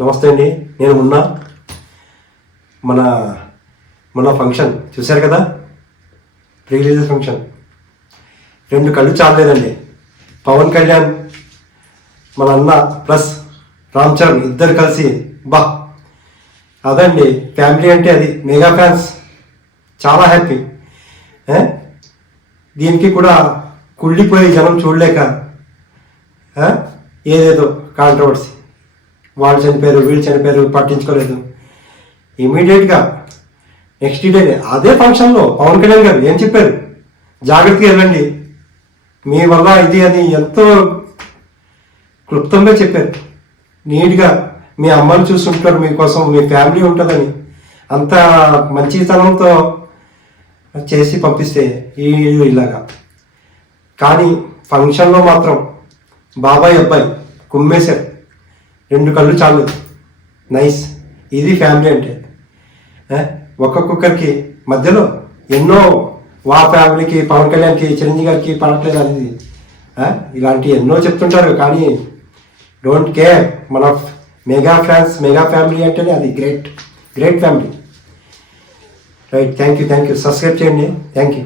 నమస్తే అండి, నేను మన మన ఫంక్షన్ చూశారు కదా, ప్రీ రిలీజ్ ఫంక్షన్. 2 కళ్ళు చాలలేదండి. పవన్ కళ్యాణ్, మన అన్న ప్లస్ రామ్ చరణ్ ఇద్దరు కలిసి అదండి ఫ్యామిలీ అంటే అది. మెగా ఫ్యాన్స్ చాలా హ్యాపీ. దీనికి కూడా కుళ్ళిపోయి జనం చూడలేక ఏదేదో కాంట్రవర్సీ, వాళ్ళు చనిపోయారు వీళ్ళు చనిపోయారు పట్టించుకోలేదు. ఇమీడియట్గా నెక్స్ట్ డే అదే ఫంక్షన్లో పవన్ కళ్యాణ్ గారు ఏం చెప్పారు, జాగ్రత్తగా వెళ్ళండి మీ వల్ల ఇది అని ఎంతో క్లుప్తంగా చెప్పారు. నీట్గా మీ అమ్మని చూస్తుంటారు, మీకోసం మీ ఫ్యామిలీ ఉంటుందని అంత మంచితనంతో చేసి పంపిస్తే ఇలాగా. కానీ ఫంక్షన్లో మాత్రం బాబాయ్ అబ్బాయి కుమ్మేశారు. 2 కళ్ళు చాలేదు. నైస్. ఇది ఫ్యామిలీ అంటే. ఒక్కొక్కరికి మధ్యలో ఎన్నో ఫ్యామిలీకి పవన్ కళ్యాణ్కి చిరంజీవి గారికి పడట్లేదు అనేది ఇలాంటి ఎన్నో చెప్తుంటారు. కానీ డోంట్ కేర్. మన మెగా ఫ్యామిలీ అంటేనే అది great family. Right. Thank you. Subscribe చేయండి. Thank you.